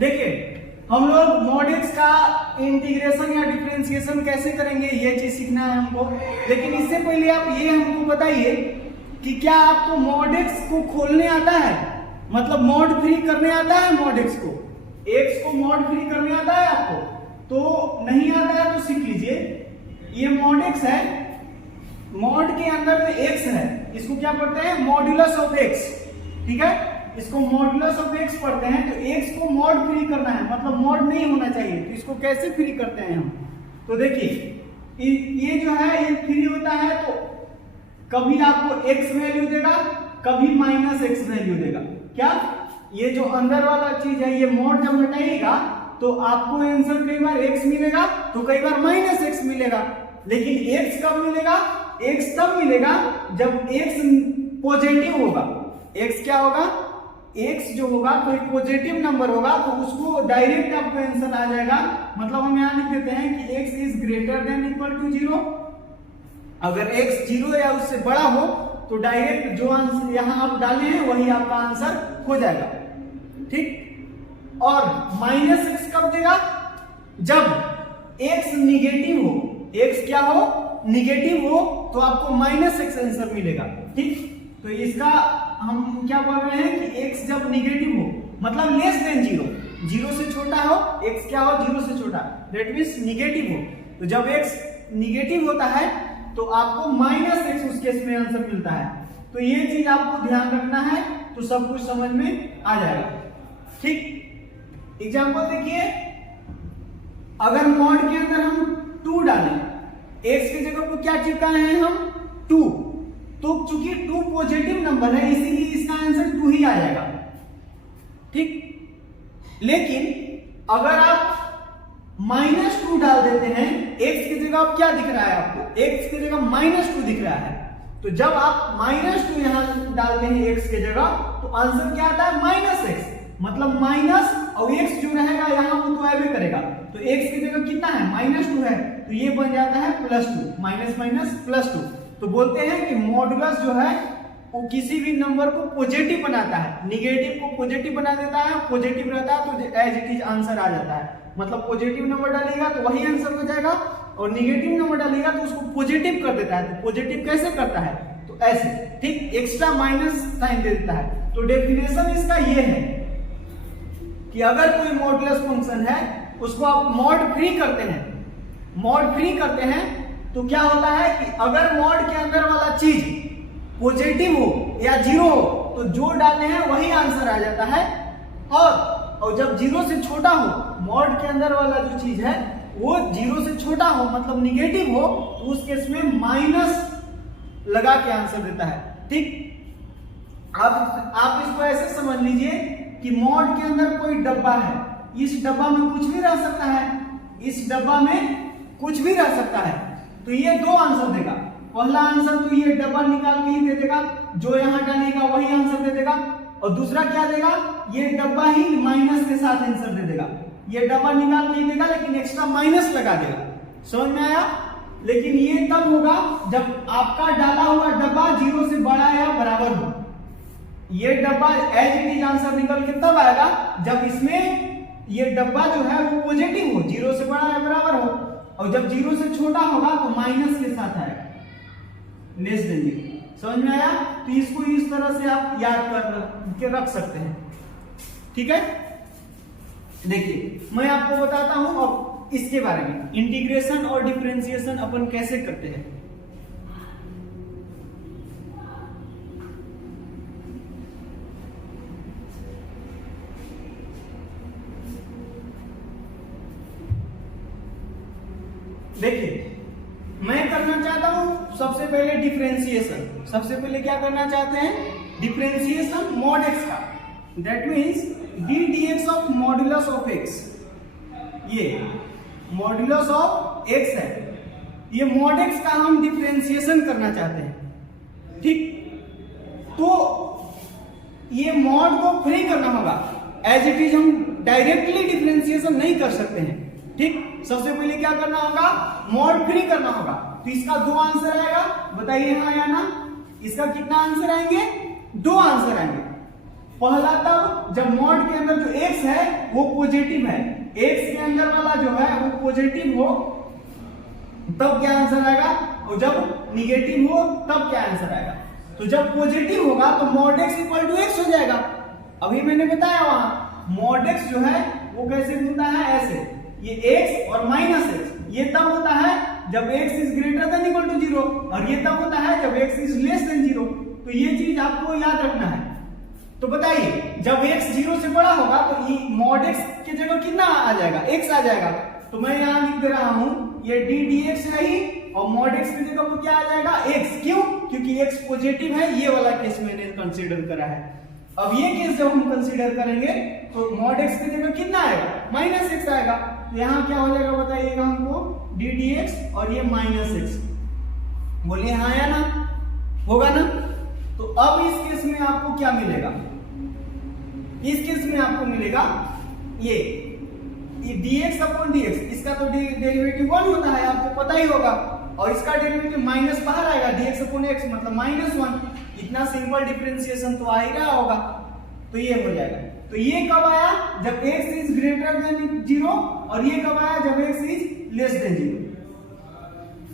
देखिए हम लोग मॉड एक्स का इंटीग्रेशन या डिफरेंशिएशन कैसे करेंगे ये चीज सीखना है हमको। लेकिन इससे पहले आप ये हमको बताइए कि क्या आपको मॉड एक्स को खोलने आता है, मतलब मॉड फ्री करने आता है? मॉड एक्स को मॉड फ्री करने आता है आपको? तो नहीं आता है तो सीख लीजिए। ये मॉड एक्स है, मॉड के अंदर में एक्स है, इसको क्या पढ़ते हैं? Modulus of x. ठीक है, इसको मॉड्यूलस ऑफ एक्स पढ़ते हैं। तो एक्स को मॉड फ्री करना है, मतलब मॉड नहीं होना चाहिए। तो इसको कैसे फ्री करते हैं हम? तो देखिए ये जो है ये फ्री होता है तो कभी आपको एक्स वैल्यू देगा, कभी माइनस एक्स वैल्यू देगा। क्या ये जो अंदर वाला चीज है ये मॉड जब हटाइएगा तो आपको आंसर कई बार एक्स मिलेगा तो कई बार माइनस एक्स मिलेगा। लेकिन एक्स कब मिलेगा? एक्स तब मिलेगा जब एक्स पॉजिटिव होगा। एक्स क्या होगा? एक्स जो होगा कोई पॉजिटिव नंबर होगा तो उसको डायरेक्ट आपको आंसर आ जाएगा। मतलब हम यहां लिख देते हैं कि X is greater than equal to 0। अगर एक्स 0 या उससे बड़ा हो तो डायरेक्ट जो आंसर यहां आप डाले हैं वही आपका आंसर हो जाएगा। ठीक, और माइनस एक्स कब देगा? जब एक्स निगेटिव हो। एक्स क्या हो? निगेटिव हो तो आपको माइनस एक्स आंसर मिलेगा। ठीक, तो इसका हम क्या बोल रहे हैं कि x जब निगेटिव हो मतलब लेस देन 0, 0 से छोटा हो, x क्या हो? 0 से छोटा, दैट मींस निगेटिव हो। तो जब x निगेटिव होता है तो आपको माइनस एक्स उस केस में आंसर मिलता है। तो ये चीज आपको ध्यान रखना है तो सब कुछ समझ में आ जाएगा। ठीक, एग्जांपल देखिए, अगर मॉड के अंदर हम 2 डालें, x की जगह पर क्या चिपकाए हैं हम? 2। तो चूंकि 2 पॉजिटिव नंबर है इसीलिए इसका आंसर 2 ही आ जाएगा। ठीक, लेकिन अगर आप -2 डाल देते हैं, x की जगह आप क्या दिख रहा है आपको? x की जगह -2 दिख रहा है। तो जब आप -2 यहां डालते हैं x की जगह तो आंसर क्या आता है? -x। मतलब माइनस और x जो रहेगा यहां वो तो ऐसे करेगा। तो x की जगह कितना है? -2 है, तो ये बन जाता है +2, माइनस माइनस +2। तो बोलते हैं कि मॉडुलस जो है वो किसी भी नंबर को पॉजिटिव बनाता है, निगेटिव को पॉजिटिव बना देता है, पॉजिटिव रहता है तो एज इट इज आंसर आ जाता है। मतलब पॉजिटिव नंबर डालेगा तो वही आंसर हो जाएगा और निगेटिव नंबर डालेगा तो उसको पॉजिटिव कर देता है। तो पॉजिटिव कैसे करता है? तो ऐसे, ठीक, एक्स्ट्रा माइनस साइन दे देता है। तो डेफिनेशन इसका ये है कि अगर कोई मॉडुलस फंक्शन है उसको आप मॉड फ्री करते हैं, मॉड फ्री करते हैं तो क्या होता है कि अगर मॉड के अंदर वाला चीज पॉजिटिव हो या 0 हो तो जो डालते हैं वही आंसर आ जाता है। और जब 0 से छोटा हो, मॉड के अंदर वाला जो चीज है वो 0 से छोटा हो मतलब निगेटिव हो तो उस केस में माइनस लगा के आंसर देता है। ठीक, आप इसको ऐसे समझ लीजिए कि मॉड के अंदर कोई डब्बा है, इस डब्बा में कुछ भी रह सकता है, इस डब्बा में कुछ भी रह सकता है। तो ये 2 आंसर देगा। पहला आंसर तो ये डबल निकाल के ही दे देगा, जो यहां डालेगा वही आंसर दे देगा। और दूसरा क्या देगा? ये डब्बा ही माइनस के साथ आंसर दे देगा। ये डबल निकाल के ही देगा लेकिन एक्स्ट्रा माइनस लगा देगा। समझ में आया? लेकिन ये तब होगा जब आपका डाला हुआ डब्बा 0 से बड़ा या बराबर हो। ये डब्बा एज इट इज आंसर निकल के तब आएगा जब इसमें ये डब्बा जो है वो पॉजिटिव हो, 0 से बड़ा या बराबर हो। और जब 0 से छोटा होगा तो माइनस के साथ आएगा, लेस देन 0। समझ में आया? तो इसको इस तरह से आप याद कर के रख सकते हैं। ठीक है, देखिए मैं आपको बताता हूं अब इसके बारे में, इंटीग्रेशन और डिफरेंशिएशन अपन कैसे करते हैं। देखिए मैं करना चाहता हूं सबसे पहले डिफरेंशिएशन। सबसे पहले क्या करना चाहते हैं? डिफरेंशिएशन मॉड एक्स का, that means D dx of modulus of x. ये मॉड्यूलस ऑफ एक्स है, ये मॉड एक्स का हम डिफरेंशिएशन करना चाहते हैं। ठीक, तो ये मॉड को फ्री करना होगा, एज इट इज हम डायरेक्टली डिफरेंशिएशन नहीं कर सकते हैं। ठीक, सबसे पहले क्या करना होगा? मॉड फ्री करना होगा। तो इसका 2 आंसर आएगा, बताइए हाँ या ना। इसका कितना आंसर आएंगे? 2 आंसर आएंगे। पहला तब जब मॉड के अंदर जो x है वो पॉजिटिव है, x के अंदर वाला जो है वो पॉजिटिव हो तब क्या आंसर आएगा, और जब निगेटिव हो तब क्या आंसर आएगा। तो जब पॉजिटिव होगा तो mod x equal to x हो जाएगा। अभी मैंने बताया वहां मॉड x जो है वो कैसे होता है, ऐसे ये x और माइनस x ये तब होता है जब x is greater than equal to 0, और ये तब होता है जब x इज लेस देन 0। तो ये चीज आपको याद रखना है। तो बताइए जब x 0 से बड़ा होगा तो मॉड x की जगह कितना आ जाएगा, x आ जाएगा। तो मैं यहाँ लिख दे रहा हूं ये d dx है ही, और मॉड x की जगह पर क्या आ जाएगा, x। क्यों? क्योंकि x पॉजिटिव है, ये वाला केस मैंने कंसीडर करा है। अब ये केस जब हम कंसीडर करेंगे तो मॉड x की जगह कितना आएगा, माइनस x आएगा। तो यहाँ क्या हो जाएगा बताइएगा हमको, d dx और ये माइनस x। बोलिए हाँ या ना, होगा ना। तो अब इस केस में आपको क्या मिलेगा, इस केस में आपको मिलेगा ये dx अपॉन dx, इसका तो डेरिवेटिव 1 होता है, आपको पता ही होगा, और इसका डेरिवेटिव माइनस बाहर आएगा, dx अपॉन x मतलब -1। इतना सिंपल डिफरेंशिएशन तो आ ही रहा होगा। तो ये हो जाएगा। तो ये कब आया, जब x इज ग्रेटर देन 0, और ये कब आया, जब x इज लेस देन 0।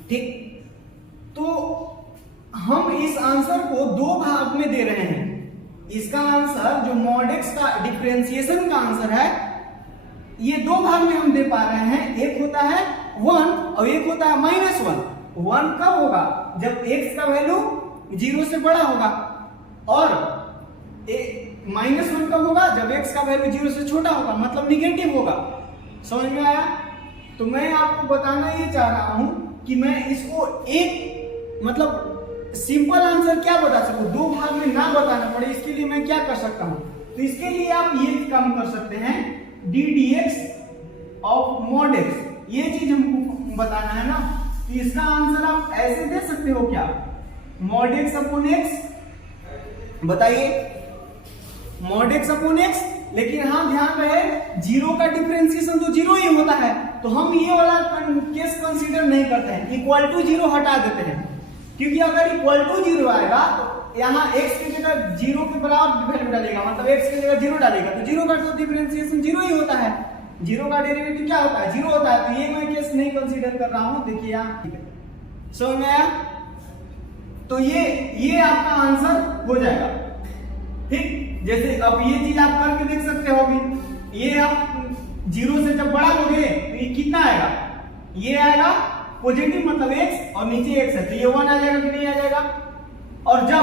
ठीक, तो हम इस आंसर को दो भाग में दे रहे हैं। इसका आंसर जो मॉड x का डिफरेंशिएशन का आंसर है, ये दो भाग में हम दे पा रहे हैं। एक होता है 1 और एक होता है -1। 1 कब होगा, जब x का वैल्यू 0 से बड़ा होगा, और -1 कब होगा, जब x का वैल्यू 0 से छोटा होगा, मतलब निगेटिव होगा। समझ में आया। तो मैं आपको बताना ये चाह रहा हूं कि मैं इसको एक मतलब सिंपल आंसर क्या बता सकूं, दो भाग में ना बताना पड़े, इसके लिए मैं क्या कर सकता हूं। तो इसके लिए आप ये काम कर सकते हैं, d dx of mod x, ये चीज हमको बताना है ना। तो इसका आंसर आप ऐसे दे सकते हो क्या, मॉड x अपॉन x। बताइए मॉड x अपॉन x, लेकिन हाँ ध्यान रहे 0 का डिफरेंशिएशन तो 0 ही होता है, तो हम ये वाला केस कंसीडर नहीं करते हैं, इक्वल टू 0 हटा देते हैं। क्योंकि अगर इक्वल टू 0 आएगा तो यहाँ x की जगह 0 के बराबर वैल्यू डालेगा, मतलब x की जगह 0 डालेगा, तो 0 का तो डिफरेंशिएशन 0 ही होता है, 0 का डेरिवेटिव क्या होता है, 0 होता है। तो ये मैं केस नहीं कंसीडर कर रहा हूं। देखिए यहाँ, ठीक है, समझ में आया। तो ये आपका आंसर हो जाएगा। ठीक, जैसे अब ये चीज आप करके देख सकते हो अभी, ये आप 0 से जब बड़ा लोगे तो ये कितना आएगा, ये आएगा पॉजिटिव मतलब x, और नीचे x है तो ये 1 आ जाएगा कि नहीं आ जाएगा। और जब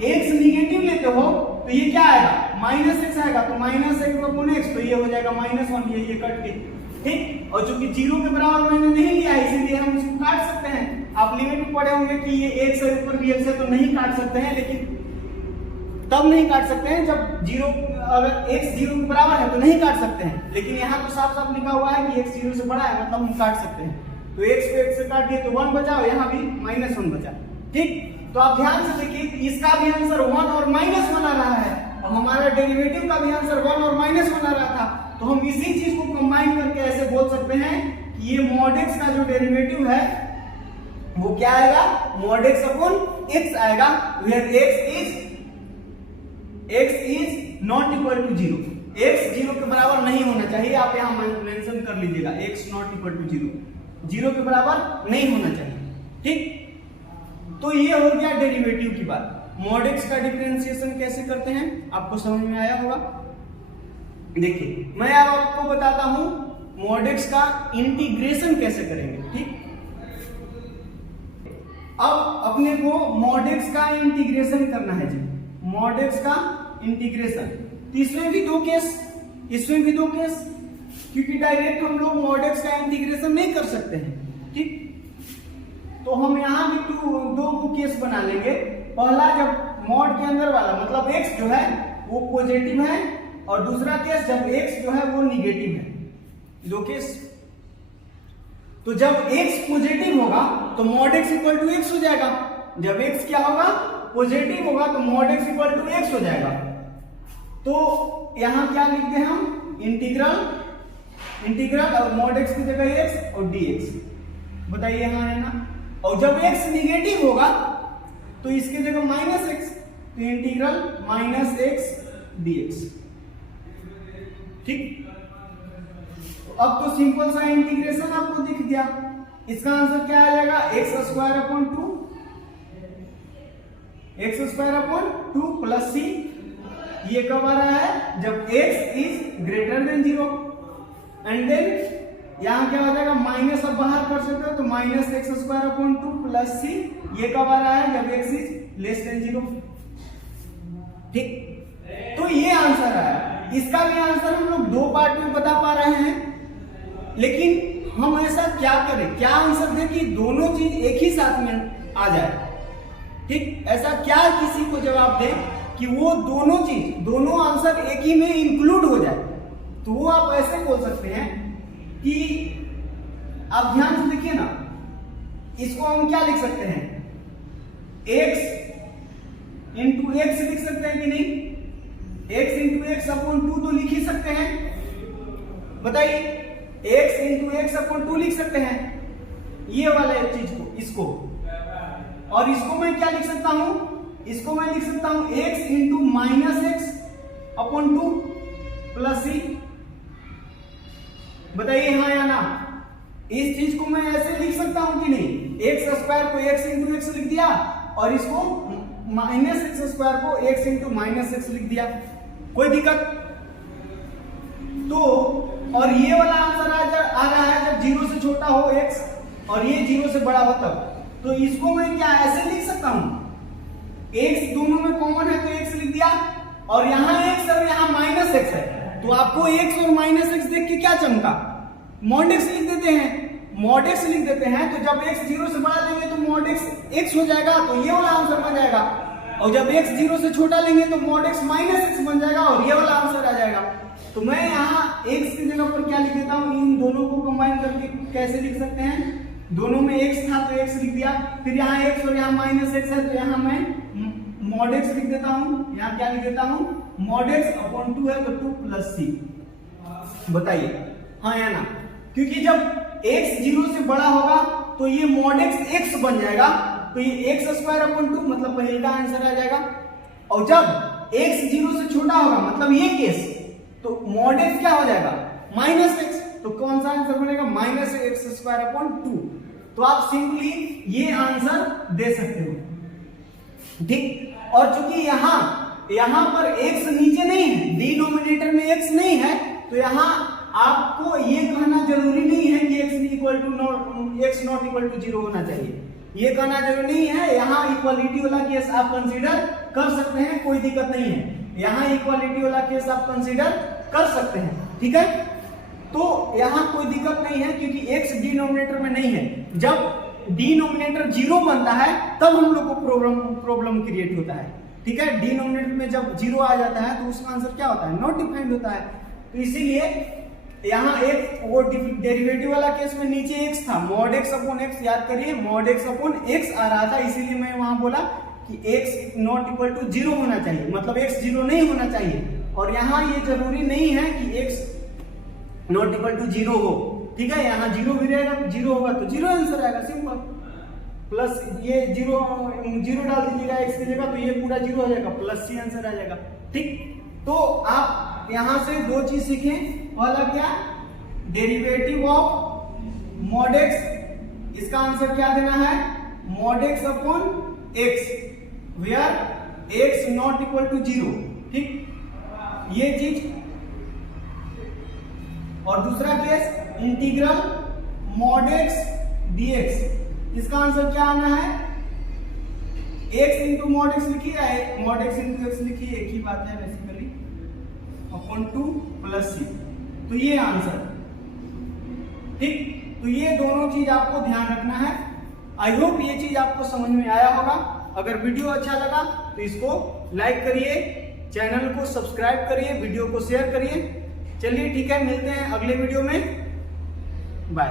x निगेटिव लेते हो तो ये क्या आएगा, -x आएगा, तो -x अपॉन x, तो ये हो जाएगा -1, ये कट के। ठीक, और चूंकि 0 के बराबर मैंने नहीं लिया इसीलिए हम इसको काट सकते हैं। आप लिमिट में पढ़े होंगे कि ये x है ऊपर भी x है, तो नहीं काट सकते हैं, लेकिन तब नहीं काट सकते हैं जब 0, अगर x 0 के बराबर है तो नहीं काट सकते हैं, लेकिन यहाँ तो साफ साफ लिखा हुआ है कि x 0 से बड़ा है, मतलब हम काट सकते हैं। तो x को x से काट दिए तो 1 बचा, और यहाँ भी -1 बचा। ठीक, तो आप ध्यान से देखिए, इसका भी आंसर 1 और -1 आ रहा है, और हमारा डेरिवेटिव का भी आंसर 1 और -1 आ रहा था। तो हम इसी चीज को कंबाइन करके ऐसे बोल सकते हैं कि ये मॉड x का जो डेरिवेटिव है वो क्या आएगा, मॉड x अपॉन x आएगा, where x is not equal to 0। x 0 के बराबर नहीं होना चाहिए, आप यहाँ मेंशन कर लीजिएगा, x नॉट इक्वल टू 0, 0 के बराबर नहीं होना चाहिए। ठीक, तो ये हो गया डेरिवेटिव की बात। मॉड x का डिफरेंशिएशन कैसे करते हैं आपको समझ में आया होगा। देखिए मैं अब आपको बताता हूं मॉड x का इंटीग्रेशन कैसे करेंगे। ठीक, अब अपने को मॉड x का इंटीग्रेशन करना है जी, मॉड x का इंटीग्रेशन। तो इसमें भी दो केस, इसमें भी दो केस, क्योंकि डायरेक्ट हम लोग मॉड x का इंटीग्रेशन नहीं कर सकते हैं। ठीक, तो हम यहां भी दो केस बना लेंगे। पहला जब मॉड के अंदर वाला मतलब x जो है वो पॉजिटिव है, और दूसरा केस जब x जो है वो निगेटिव है। दो केस। तो जब x पॉजिटिव होगा तो mod x equal to x हो जाएगा। जब x क्या होगा, पॉजिटिव होगा, तो mod x equal to x हो जाएगा। तो यहां क्या लिखते हैं हम, इंटीग्रल और मॉड x की जगह x और dx। बताइए यहां है ना। और जब x निगेटिव होगा तो इसकी जगह -x, तो इंटीग्रल -x dx। ठीक, अब तो सिंपल सा इंटीग्रेशन आपको दिख गया। इसका आंसर क्या आ जाएगा, एक्स स्क्वायर अपॉन 2 प्लस सी। ये कब आ रहा है, जब x is greater than 0। And then यहां क्या हो जाएगा, माइनस अब बाहर कर सकते हो तो minus x square upon 2 plus सी। ये कब आ रहा है, जब x इज लेस देन 0। ठीक, तो ये आंसर है। इसका भी आंसर हम लोग दो पार्ट में बता पा रहे हैं, लेकिन हम ऐसा क्या करें, क्या आंसर दे कि दोनों चीज एक ही साथ में आ जाए। ठीक, ऐसा क्या किसी को जवाब दे कि वो दोनों आंसर एक ही में इंक्लूड हो जाए। तो वो आप ऐसे बोल सकते हैं कि आप ध्यान से देखिए ना, इसको हम क्या लिख सकते हैं, x इंटू एक्स लिख सकते हैं कि नहीं, x इंटू एक्स अपॉन 2 तो लिख ही सकते हैं। बताइए, x इंटू एक्स अपॉन 2 लिख सकते हैं ये वाला चीज को, इसको। और इसको मैं क्या लिख सकता हूं, इसको मैं लिख सकता हूं x into minus x upon 2 plus c. बताइए हाँ या ना। इस चीज को मैं ऐसे लिख सकता हूं कि नहीं, एक्स स्क्वायर को x इंटू एक्स लिख दिया और इसको माइनस एक्स स्क्वायर को x इंटू माइनस एक्स लिख दिया, कोई दिक्कत। तो और ये वाला आंसर आ रहा है जब 0 से छोटा हो x और ये 0 से बड़ा हो तब। तो इसको मैं क्या ऐसे लिख सकता हूं, x दोनों में कॉमन है तो x लिख दिया, और यहां x और यहां माइनस x है, तो आपको x और माइनस x देख के क्या चमका, मॉड x लिख देते हैं। मॉड x लिख देते हैं तो जब x 0 से बड़ा देंगे तो मॉड x हो जाएगा, तो ये वाला आंसर बन जाएगा। और जब x 0 से छोटा लेंगे तो मॉड x माइनस x बन जाएगा और ये वाला आंसर आ जाएगा। तो मैं यहाँ x की जगह पर क्या लिख देता हूँ, इन दोनों को कंबाइन करके कैसे लिख सकते हैं, दोनों में x था तो x लिख दिया, फिर यहाँ x और यहाँ माइनस x है तो यहाँ मैं मॉड x लिख देता हूँ। यहाँ क्या लिख देता हूँ, मॉड x अपॉन 2 है तो 2 प्लस सी। बताइए हाँ या ना, क्योंकि जब x 0 से बड़ा होगा तो ये मॉड x बन जाएगा, तो ये एक्स स्क्वायर अपॉन 2 मतलब पहले का आंसर आ जाएगा। और जब x 0 से छोटा होगा मतलब ये केस, तो मॉड x क्या हो जाएगा, माइनस एक्स। तो कौन सा आंसर बनेगा, माइनस एक्स स्क्वायर अपॉन 2। तो आप सिंपली ये आंसर दे सकते हो। ठीक, और चूंकि यहां पर x नीचे नहीं है, डिनोमिनेटर में x नहीं है, तो यहां आपको ये कहना जरूरी नहीं है कि x equal to x not equal to 0 होना चाहिए, ये कहना जरूरी नहीं है। यहाँ इक्वालिटी वाला केस आप कंसीडर कर सकते हैं, कोई दिक्कत नहीं है। यहाँ इक्वालिटी वाला केस आप कंसीडर कर सकते हैं, ठीक है। तो यहाँ कोई दिक्कत नहीं है क्योंकि x डिनोमिनेटर में नहीं है। जब डिनोमिनेटर 0 बनता है तब हम लोग को प्रॉब्लम क्रिएट होता है, ठीक है। डिनोमिनेटर में जब 0 आ जाता है तो उसका आंसर क्या होता है, नॉट डिफाइंड होता है। तो इसीलिए यहाँ एक वो डेरिवेटिव वाला केस में नीचे x था, मॉड x अपॉन x, याद करिए मॉड x अपॉन x आ रहा था, इसीलिए मैं वहां बोला कि x नॉट इक्वल टू 0 होना चाहिए, मतलब x 0 नहीं होना चाहिए। और यहाँ ये जरूरी नहीं है कि x नॉट इक्वल टू 0 हो, ठीक है। यहाँ 0 भी रहेगा तो 0 होगा तो 0 आंसर आएगा, सिंपल। प्लस ये 0 डाल दीजिएगा x की जगह तो ये पूरा 0 हो जाएगा, प्लस सी आंसर आ जाएगा, ठीक। तो आप यहां से दो चीज सीखें, वाला क्या, डेरिवेटिव ऑफ मॉड x, इसका आंसर क्या देना है, mod x upon x where x not equal to 0, ठीक, ये चीज। और दूसरा case integral mod x dx, इसका आंसर क्या आना है, x इंटू मॉड x लिखिए, मॉड x इंटू x लिखिए, एक ही बात है बेसिकली, अपॉन 2 प्लस सी। तो ये आंसर, ठीक। तो ये दोनों चीज आपको ध्यान रखना है। आई होप ये चीज आपको समझ में आया होगा। अगर वीडियो अच्छा लगा तो इसको लाइक करिए, चैनल को सब्सक्राइब करिए, वीडियो को शेयर करिए। चलिए ठीक है, मिलते हैं अगले वीडियो में, बाय।